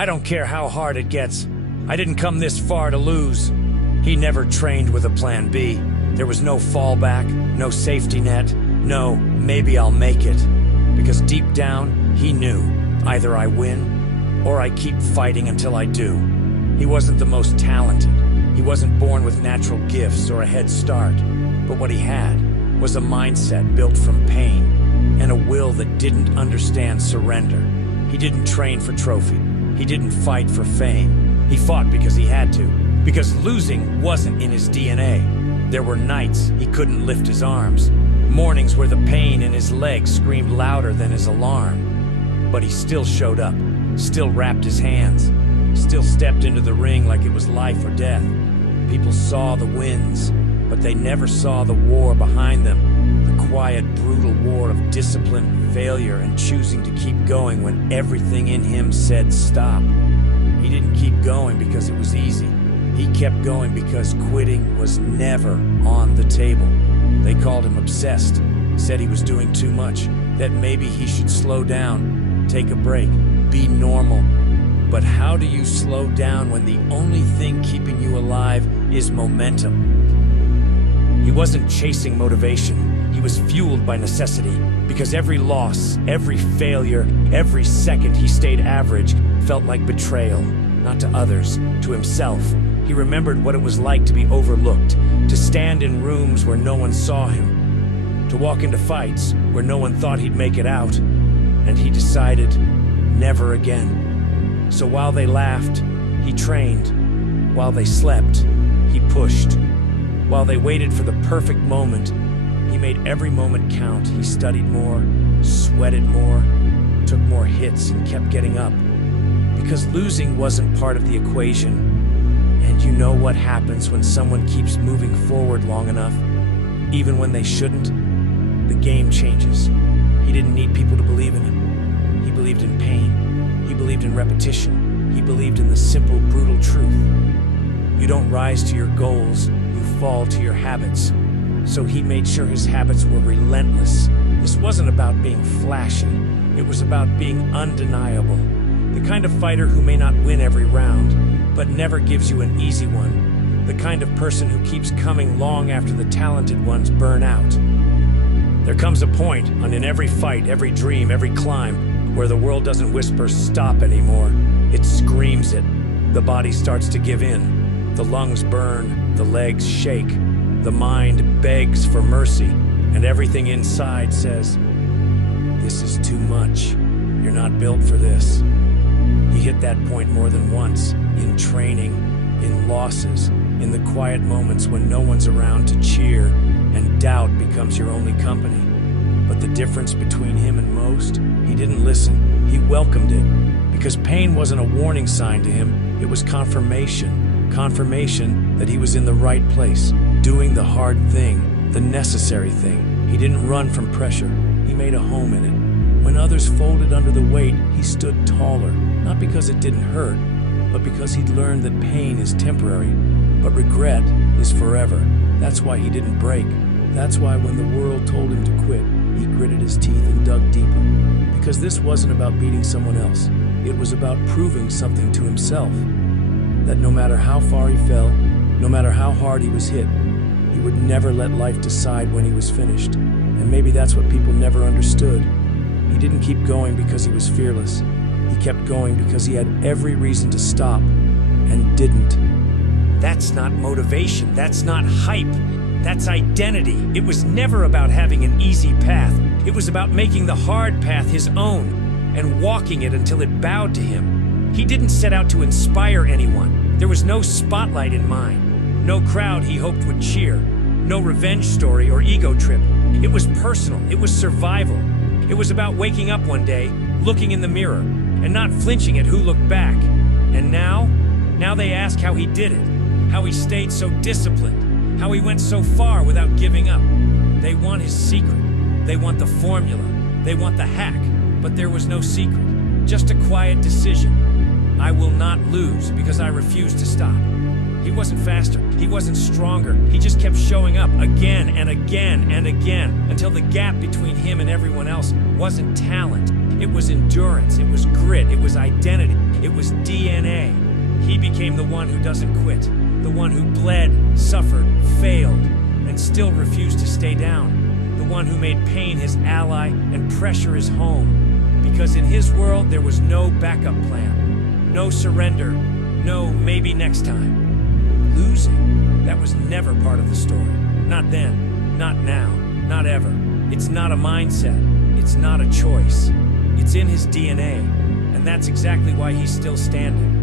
I don't care how hard it gets. I didn't come this far to lose. He never trained with a plan B. There was no fallback, no safety net, no, maybe I'll make it. Because deep down, he knew, either I win, or I keep fighting until I do. He wasn't the most talented. He wasn't born with natural gifts or a head start. But what he had was a mindset built from pain and a will that didn't understand surrender. He didn't train for trophy. He didn't fight for fame. He fought because he had to, because losing wasn't in his DNA. There were nights he couldn't lift his arms, mornings where the pain in his legs screamed louder than his alarm. But he still showed up, still wrapped his hands, still stepped into the ring like it was life or death. People saw the wins, but they never saw the war behind them. The quiet, brutal war of discipline, failure, and choosing to keep going when everything in him said stop. He didn't keep going because it was easy. He kept going because quitting was never on the table. They called him obsessed, said he was doing too much, that maybe he should slow down, take a break, be normal. But how do you slow down when the only thing keeping you alive is momentum? He wasn't chasing motivation. He was fueled by necessity, because every loss, every failure, every second he stayed average felt like betrayal, not to others, to himself. He remembered what it was like to be overlooked, to stand in rooms where no one saw him, to walk into fights where no one thought he'd make it out, and he decided, never again. So while they laughed, he trained. While they slept, he pushed. While they waited for the perfect moment, he made every moment count. He studied more, sweated more, took more hits, and kept getting up. Because losing wasn't part of the equation. And you know what happens when someone keeps moving forward long enough, even when they shouldn't? The game changes. He didn't need people to believe in him. He believed in pain. He believed in repetition. He believed in the simple, brutal truth. You don't rise to your goals, you fall to your habits. So he made sure his habits were relentless. This wasn't about being flashy. It was about being undeniable. The kind of fighter who may not win every round, but never gives you an easy one. The kind of person who keeps coming long after the talented ones burn out. There comes a point, and in every fight, every dream, every climb, where the world doesn't whisper stop anymore. It screams it. The body starts to give in. The lungs burn, the legs shake. The mind begs for mercy, and everything inside says, this is too much. You're not built for this. He hit that point more than once, in training, in losses, in the quiet moments when no one's around to cheer, and doubt becomes your only company. But the difference between him and most, he didn't listen. He welcomed it, because pain wasn't a warning sign to him, it was confirmation. Confirmation that he was in the right place, doing the hard thing, the necessary thing. He didn't run from pressure, he made a home in it. When others folded under the weight, he stood taller, not because it didn't hurt, but because he'd learned that pain is temporary, but regret is forever. That's why he didn't break. That's why when the world told him to quit, he gritted his teeth and dug deeper. Because this wasn't about beating someone else. It was about proving something to himself. That no matter how far he fell, no matter how hard he was hit, he would never let life decide when he was finished. And maybe that's what people never understood. He didn't keep going because he was fearless. He kept going because he had every reason to stop, and didn't. That's not motivation. That's not hype. That's identity. It was never about having an easy path. It was about making the hard path his own, and walking it until it bowed to him. He didn't set out to inspire anyone. There was no spotlight in mind. No crowd he hoped would cheer. No revenge story or ego trip. It was personal. It was survival. It was about waking up one day, looking in the mirror, and not flinching at who looked back. And now they ask how he did it, how he stayed so disciplined, how he went so far without giving up. They want his secret. They want the formula. They want the hack. But there was no secret, just a quiet decision. I will not lose because I refuse to stop. He wasn't faster, he wasn't stronger, he just kept showing up again and again and again until the gap between him and everyone else wasn't talent. It was endurance, it was grit, it was identity, it was DNA. He became the one who doesn't quit, the one who bled, suffered, failed, and still refused to stay down, the one who made pain his ally and pressure his home. Because in his world there was no backup plan, no surrender, no maybe next time. Losing, that was never part of the story. Not then, not now, not ever. It's not a mindset, it's not a choice. It's in his DNA, and that's exactly why he's still standing.